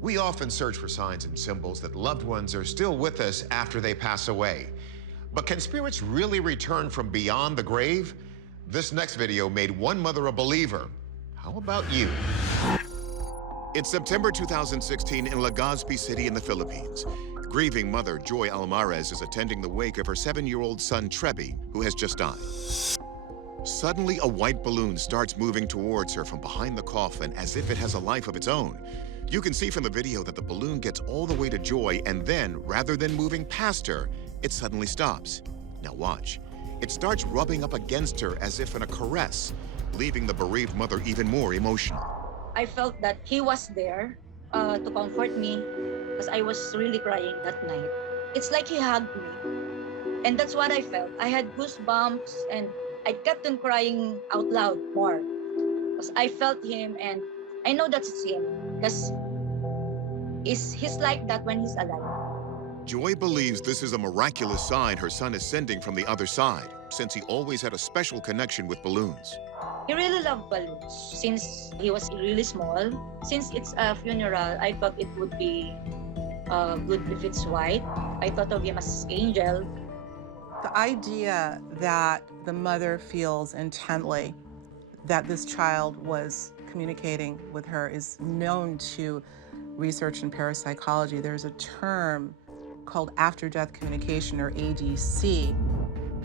We often search for signs and symbols that loved ones are still with us after they pass away. But can spirits really return from beyond the grave? This next video made one mother a believer. How about you? It's September 2016 in Legazpi City in the Philippines. Grieving mother Joy Almares is attending the wake of her 7-year-old son Trebi, who has just died. Suddenly, a white balloon starts moving towards her from behind the coffin as if it has a life of its own. You can see from the video that the balloon gets all the way to Joy, and then, rather than moving past her, it suddenly stops. Now watch. It starts rubbing up against her as if in a caress, leaving the bereaved mother even more emotional. I felt that he was there to comfort me because I was really crying that night. It's like he hugged me. And that's what I felt. I had goosebumps and I kept on crying out loud more because I felt him and I know that's him because he's like that when he's alive. Joy believes this is a miraculous sign her son is sending from the other side, since he always had a special connection with balloons. He really loved balloons since he was really small. Since it's a funeral, I thought it would be good if it's white. I thought of him as angel. The idea that the mother feels intently that this child was communicating with her is known to research in parapsychology. There's a term called after-death communication, or ADC.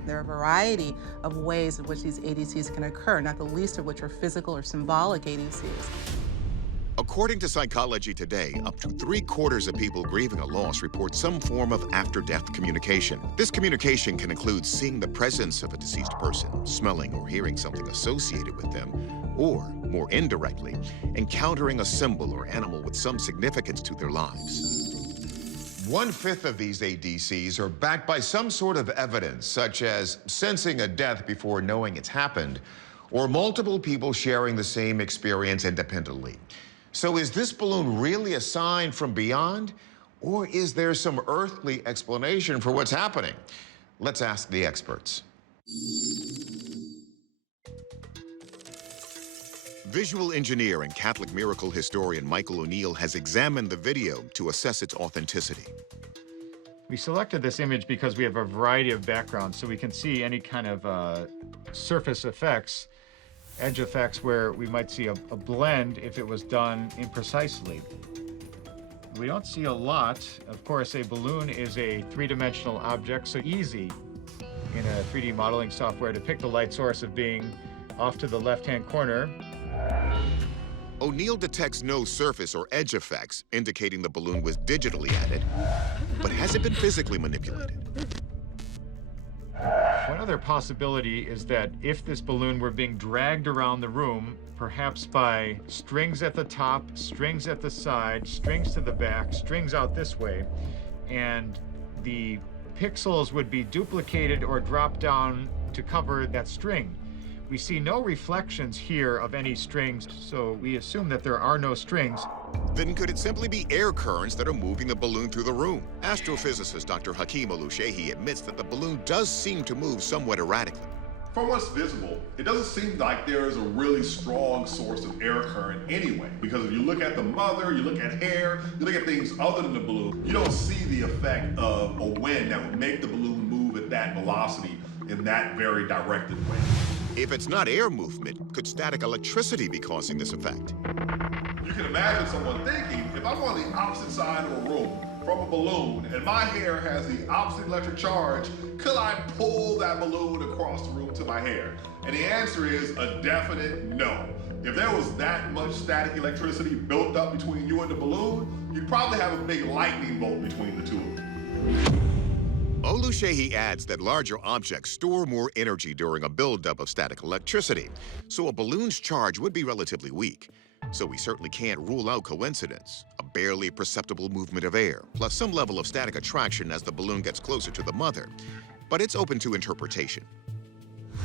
There are a variety of ways in which these ADCs can occur, not the least of which are physical or symbolic ADCs. According to Psychology Today, up to 3/4 of people grieving a loss report some form of after-death communication. This communication can include seeing the presence of a deceased person, smelling or hearing something associated with them, or, more indirectly, encountering a symbol or animal with some significance to their lives. 1/5 of these ADCs are backed by some sort of evidence, such as sensing a death before knowing it's happened, or multiple people sharing the same experience independently. So is this balloon really a sign from beyond, or is there some earthly explanation for what's happening? Let's ask the experts. Visual engineer and Catholic miracle historian Michael O'Neill has examined the video to assess its authenticity. We selected this image because we have a variety of backgrounds, so we can see any kind of surface effects, edge effects, where we might see a blend if it was done imprecisely. We don't see a lot. Of course, a balloon is a three-dimensional object, so easy in a 3D modeling software to pick the light source of being off to the left-hand corner. O'Neill detects no surface or edge effects, indicating the balloon was digitally added, but has it been physically manipulated? One other possibility is that if this balloon were being dragged around the room, perhaps by strings at the top, strings at the side, strings to the back, strings out this way, and the pixels would be duplicated or dropped down to cover that string. We see no reflections here of any strings, so we assume that there are no strings. Then could it simply be air currents that are moving the balloon through the room? Astrophysicist Dr. Hakeem Oluseyi admits that the balloon does seem to move somewhat erratically. From what's visible, it doesn't seem like there is a really strong source of air current anyway, because if you look at the mother, you look at hair, you look at things other than the balloon, you don't see the effect of a wind that would make the balloon move at that velocity in that very directed way. If it's not air movement, could static electricity be causing this effect? You can imagine someone thinking, if I'm on the opposite side of a room from a balloon and my hair has the opposite electric charge, could I pull that balloon across the room to my hair? And the answer is a definite no. If there was that much static electricity built up between you and the balloon, you'd probably have a big lightning bolt between the two of them. Oluseyi adds that larger objects store more energy during a buildup of static electricity, so a balloon's charge would be relatively weak. So we certainly can't rule out coincidence, a barely perceptible movement of air, plus some level of static attraction as the balloon gets closer to the mother. But it's open to interpretation.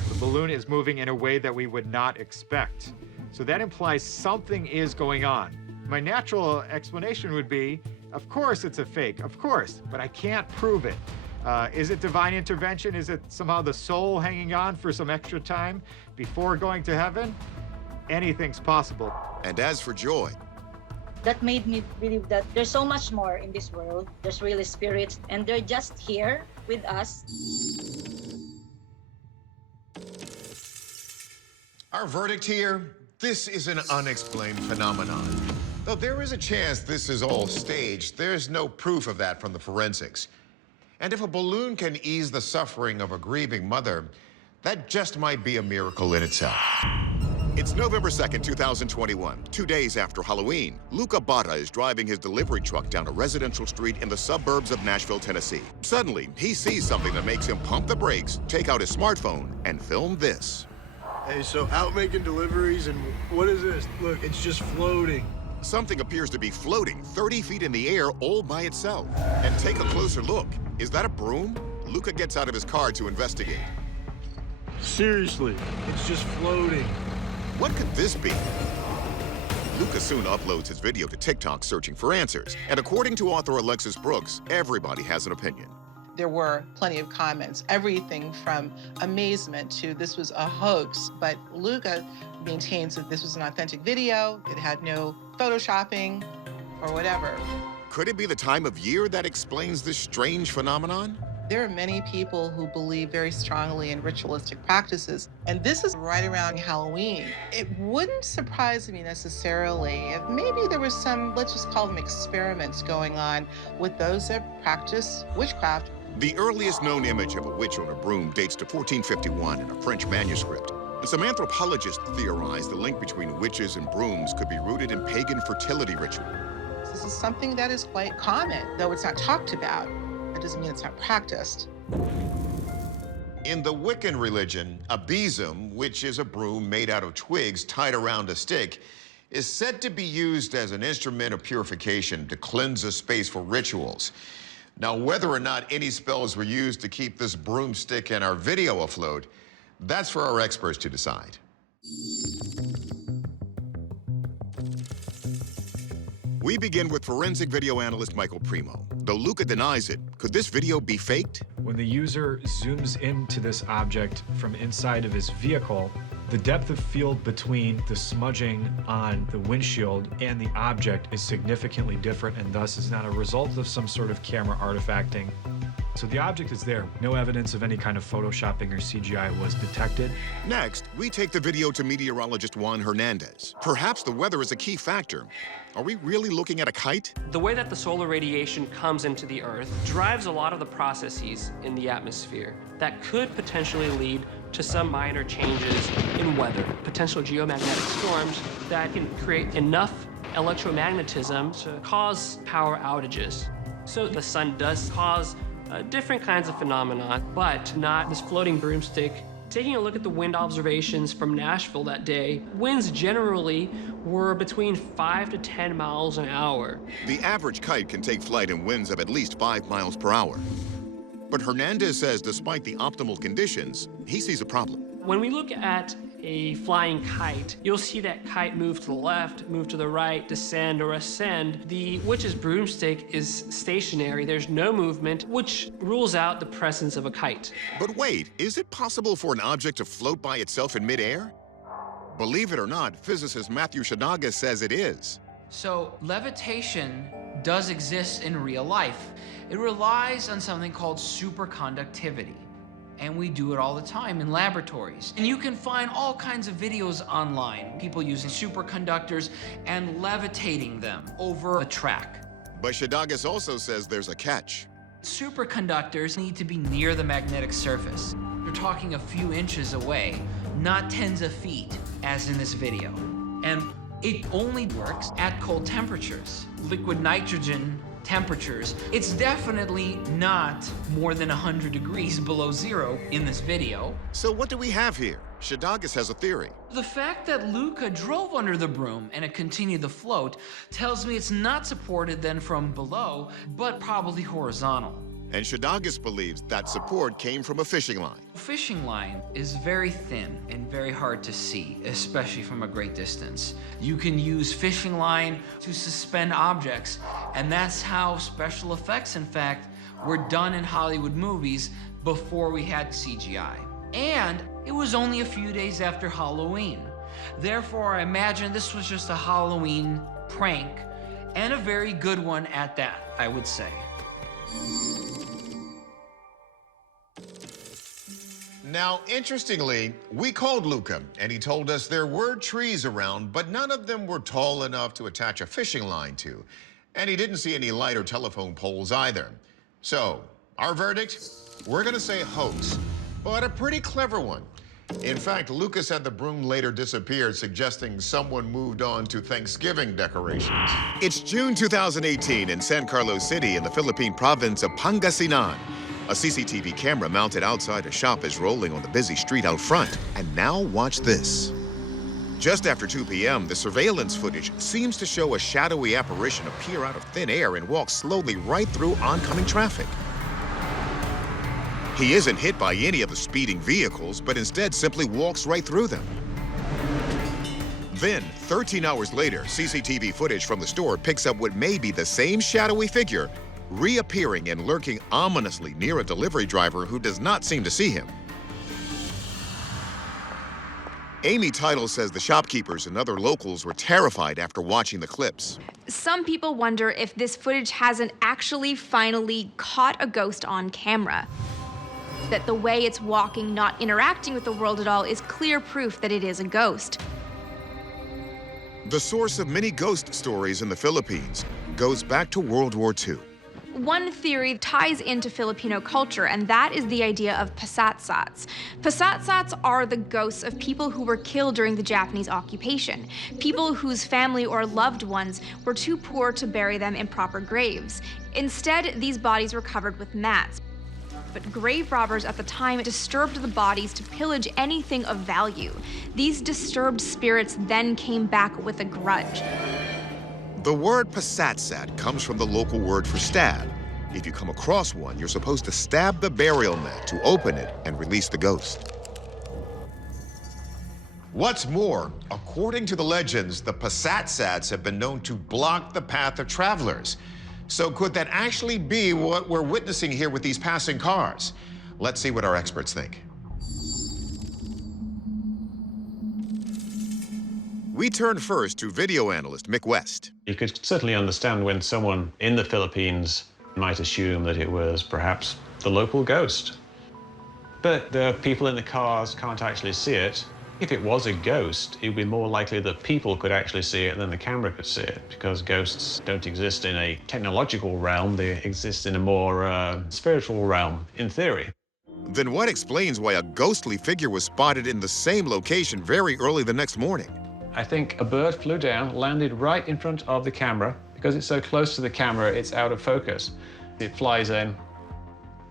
The balloon is moving in a way that we would not expect. So that implies something is going on. My natural explanation would be, of course it's a fake, of course, but I can't prove it. Is it divine intervention? Is it somehow the soul hanging on for some extra time before going to heaven? Anything's possible. And as for Joy, That made me believe that there's so much more in this world. There's really spirits, and they're just here with us. Our verdict here, this is an unexplained phenomenon. Though there is a chance this is all staged, there's no proof of that from the forensics. And if a balloon can ease the suffering of a grieving mother, that just might be a miracle in itself. It's November 2nd, 2021, 2 days after Halloween. Luca Botta is driving his delivery truck down a residential street in the suburbs of Nashville, Tennessee. Suddenly, he sees something that makes him pump the brakes, take out his smartphone, and film this. Hey, so out making deliveries, and what is this? Look, it's just floating. Something appears to be floating 30 feet in the air all by itself. And take a closer look. Is that a broom? Luca gets out of his car to investigate. Seriously, it's just floating. What could this be? Luca soon uploads his video to TikTok searching for answers. And according to author Alexis Brooks, everybody has an opinion. There were plenty of comments, everything from amazement to this was a hoax, but Luca maintains that this was an authentic video, it had no photoshopping or whatever. Could it be the time of year that explains this strange phenomenon? There are many people who believe very strongly in ritualistic practices, and this is right around Halloween. It wouldn't surprise me necessarily if maybe there was some, let's just call them experiments going on with those that practice witchcraft. The earliest known image of a witch on a broom dates to 1451 in a French manuscript. Some anthropologists theorize the link between witches and brooms could be rooted in pagan fertility ritual. This is something that is quite common, though it's not talked about. That doesn't mean it's not practiced. In the Wiccan religion, a besom, which is a broom made out of twigs tied around a stick, is said to be used as an instrument of purification to cleanse a space for rituals. Now, whether or not any spells were used to keep this broomstick in our video afloat, that's for our experts to decide. We begin with forensic video analyst Michael Primo. Though Luca denies it, could this video be faked? When the user zooms into this object from inside of his vehicle, the depth of field between the smudging on the windshield and the object is significantly different and thus is not a result of some sort of camera artifacting. So the object is there. No evidence of any kind of photoshopping or CGI was detected. Next, we take the video to meteorologist Juan Hernandez. Perhaps the weather is a key factor. Are we really looking at a kite? The way that the solar radiation comes into the Earth drives a lot of the processes in the atmosphere that could potentially lead to some minor changes in weather, potential geomagnetic storms that can create enough electromagnetism to cause power outages. So the sun does cause different kinds of phenomena, but not this floating broomstick. Taking a look at the wind observations from Nashville that day, winds generally were between 5 to 10 miles an hour. The average kite can take flight in winds of at least 5 miles per hour. But Hernandez says despite the optimal conditions, he sees a problem. When we look at a flying kite, you'll see that kite move to the left, move to the right, descend or ascend. The witch's broomstick is stationary. There's no movement, which rules out the presence of a kite. But wait, is it possible for an object to float by itself in midair? Believe it or not, physicist Matthew Shadaga says it is. So levitation does exist in real life. It relies on something called superconductivity. And we do it all the time in laboratories. And you can find all kinds of videos online, people using superconductors and levitating them over a track. But Shadagas also says there's a catch. Superconductors need to be near the magnetic surface. You're talking a few inches away, not tens of feet, as in this video. And it only works at cold temperatures. Liquid nitrogen temperatures. It's definitely not more than 100 degrees below zero in this video. So what do we have here? Shadagas has a theory. The fact that Luca drove under the broom and it continued to float tells me it's not supported then from below, but probably horizontal. And Shadagas believes that support came from a fishing line. Fishing line is very thin and very hard to see, especially from a great distance. You can use fishing line to suspend objects, and that's how special effects, in fact, were done in Hollywood movies before we had CGI. And it was only a few days after Halloween. Therefore, I imagine this was just a Halloween prank And a very good one at that, I would say. Now, interestingly, we called Luca, and he told us there were trees around, but none of them were tall enough to attach a fishing line to. And he didn't see any light or telephone poles either. So, our verdict? We're gonna say hoax, but a pretty clever one. In fact, Luca said the broom later disappeared, suggesting someone moved on to Thanksgiving decorations. It's June 2018 in San Carlos City in the Philippine province of Pangasinan. A CCTV camera mounted outside a shop is rolling on the busy street out front. And now watch this. Just after 2 p.m., the surveillance footage seems to show a shadowy apparition appear out of thin air and walk slowly right through oncoming traffic. He isn't hit by any of the speeding vehicles, but instead simply walks right through them. Then, 13 hours later, CCTV footage from the store picks up what may be the same shadowy figure, reappearing and lurking ominously near a delivery driver who does not seem to see him. Amy Title says the shopkeepers and other locals were terrified after watching the clips. Some people wonder if this footage hasn't actually finally caught a ghost on camera. That the way it's walking, not interacting with the world at all, is clear proof that it is a ghost. The source of many ghost stories in the Philippines goes back to World War II. One theory ties into Filipino culture, and that is the idea of pasatsats. Pasatsats are the ghosts of people who were killed during the Japanese occupation, people whose family or loved ones were too poor to bury them in proper graves. Instead, these bodies were covered with mats. But grave robbers at the time disturbed the bodies to pillage anything of value. These disturbed spirits then came back with a grudge. The word pasatsat comes from the local word for stab. If you come across one, you're supposed to stab the burial mat to open it and release the ghost. What's more, according to the legends, the pasatsats have been known to block the path of travelers. So could that actually be what we're witnessing here with these passing cars? Let's see what our experts think. We turn first to video analyst Mick West. You could certainly understand when someone in the Philippines might assume that it was perhaps the local ghost. But the people in the cars can't actually see it. If it was a ghost, it would be more likely that people could actually see it than the camera could see it, because ghosts don't exist in a technological realm, they exist in a more spiritual realm, in theory. Then what explains why a ghostly figure was spotted in the same location very early the next morning? I think a bird flew down, landed right in front of the camera. Because it's so close to the camera, it's out of focus. It flies in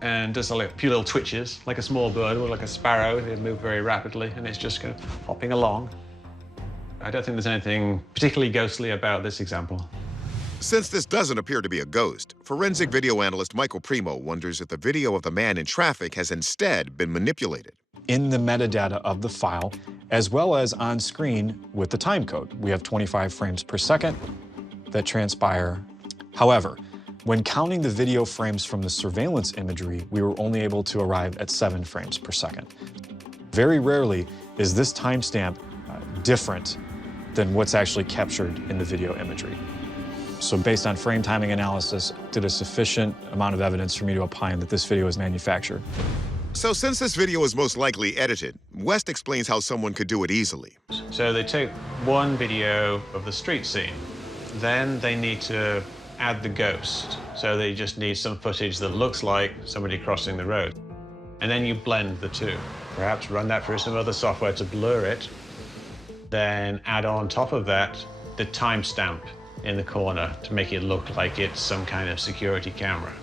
and does like a few little twitches, like a small bird or like a sparrow. They move very rapidly, and it's just kind of hopping along. I don't think there's anything particularly ghostly about this example. Since this doesn't appear to be a ghost, forensic video analyst Michael Primo wonders if the video of the man in traffic has instead been manipulated. In the metadata of the file, as well as on screen with the time code. We have 25 frames per second that transpire. However, when counting the video frames from the surveillance imagery, we were only able to arrive at 7 frames per second. Very rarely is this timestamp different than what's actually captured in the video imagery. So based on frame timing analysis, did a sufficient amount of evidence for me to opine that this video is manufactured. So since this video is most likely edited, West explains how someone could do it easily. So they take one video of the street scene, then they need to add the ghost. So they just need some footage that looks like somebody crossing the road. And then you blend the two. Perhaps run that through some other software to blur it. Then add on top of that the timestamp in the corner to make it look like it's some kind of security camera.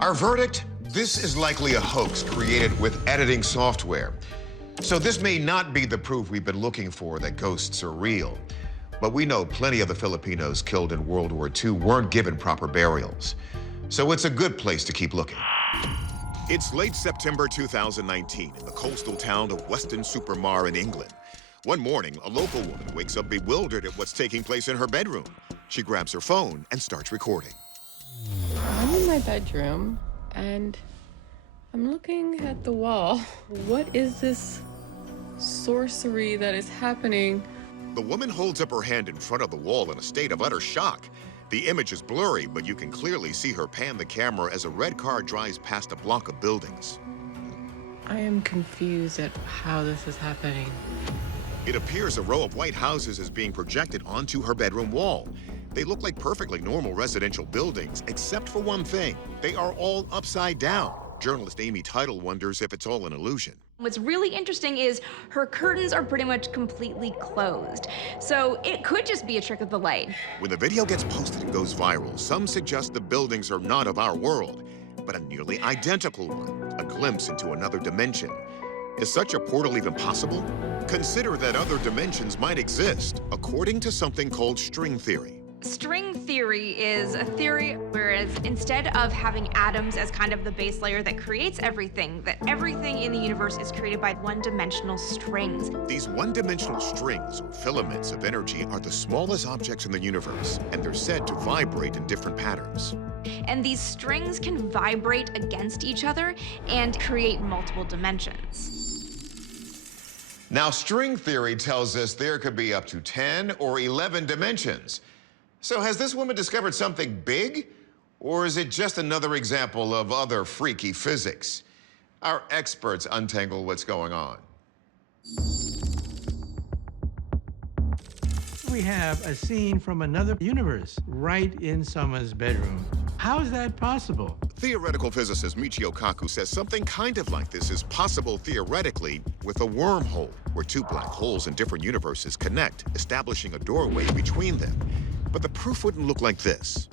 Our verdict? This is likely a hoax created with editing software. So this may not be the proof we've been looking for that ghosts are real. But we know plenty of the Filipinos killed in World War II weren't given proper burials. So it's a good place to keep looking. It's late September 2019 in the coastal town of Weston-super-Mare in England. One morning, a local woman wakes up bewildered at what's taking place in her bedroom. She grabs her phone and starts recording. I'm in my bedroom, and I'm looking at the wall. What is this sorcery that is happening. The woman holds up her hand in front of the wall in a state of utter shock. The image is blurry, but you can clearly see her pan the camera as a red car drives past a block of buildings. I am confused at how this is happening. It appears a row of white houses is being projected onto her bedroom wall. They look like perfectly normal residential buildings, except for one thing. They are all upside down. Journalist Amy Title wonders if it's all an illusion. What's really interesting is her curtains are pretty much completely closed. So it could just be a trick of the light. When the video gets posted and goes viral, some suggest the buildings are not of our world, but a nearly identical one, a glimpse into another dimension. Is such a portal even possible? Consider that other dimensions might exist, according to something called string theory. String theory is a theory whereas instead of having atoms as kind of the base layer that creates everything, that everything in the universe is created by one-dimensional strings. These one-dimensional strings, or filaments of energy, are the smallest objects in the universe, and they're said to vibrate in different patterns. And these strings can vibrate against each other and create multiple dimensions. Now, string theory tells us there could be up to 10 or 11 dimensions. So has this woman discovered something big, or is it just another example of other freaky physics? Our experts untangle what's going on. We have a scene from another universe right in someone's bedroom. How is that possible? Theoretical physicist Michio Kaku says something kind of like this is possible theoretically with a wormhole, where two black holes in different universes connect, establishing a doorway between them. But the proof wouldn't look like this.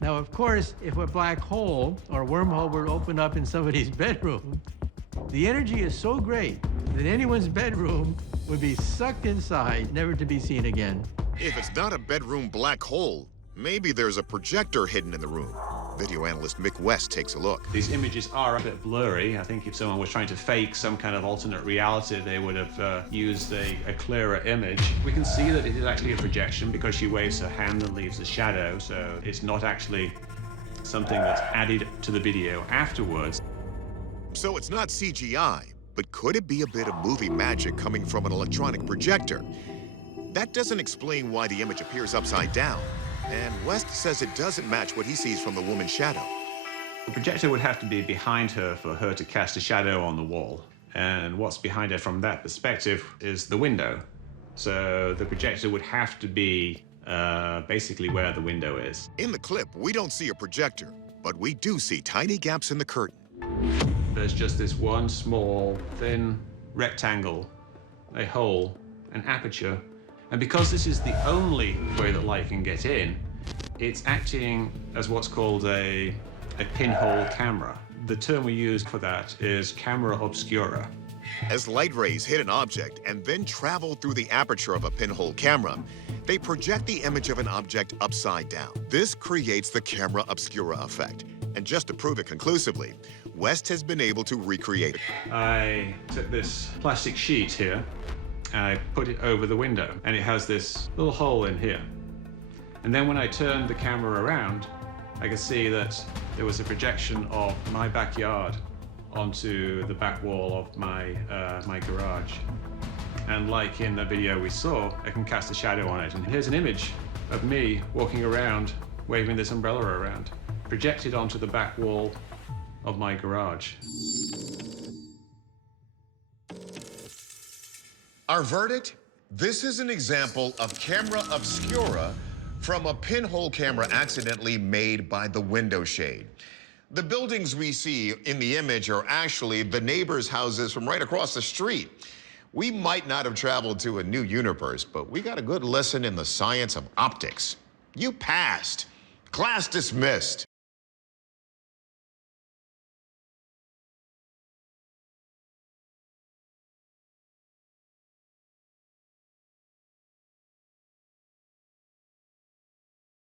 Now, of course, if a black hole or wormhole were to open up in somebody's bedroom, the energy is so great that anyone's bedroom would be sucked inside, never to be seen again. If it's not a bedroom black hole, maybe there's a projector hidden in the room. Video analyst Mick West takes a look. These images are a bit blurry. I think if someone was trying to fake some kind of alternate reality, they would have used a clearer image. We can see that it is actually a projection because she waves her hand and leaves a shadow, so it's not actually something that's added to the video afterwards. So it's not CGI, but could it be a bit of movie magic coming from an electronic projector? That doesn't explain why the image appears upside down. And West says it doesn't match what he sees from the woman's shadow. The projector would have to be behind her for her to cast a shadow on the wall. And what's behind her from that perspective is the window. So the projector would have to be basically where the window is. In the clip, we don't see a projector, but we do see tiny gaps in the curtain. There's just this one small, thin rectangle, a hole, an aperture. And because this is the only way that light can get in, it's acting as what's called a pinhole camera. The term we use for that is camera obscura. As light rays hit an object and then travel through the aperture of a pinhole camera, they project the image of an object upside down. This creates the camera obscura effect. And just to prove it conclusively, West has been able to recreate it. I took this plastic sheet here, and I put it over the window, and it has this little hole in here. And then when I turned the camera around, I could see that there was a projection of my backyard onto the back wall of my garage. And like in the video we saw, I can cast a shadow on it. And here's an image of me walking around, waving this umbrella around, projected onto the back wall of my garage. Our verdict? This is an example of camera obscura from a pinhole camera accidentally made by the window shade. The buildings we see in the image are actually the neighbors' houses from right across the street. We might not have traveled to a new universe, but we got a good lesson in the science of optics. You passed. Class dismissed.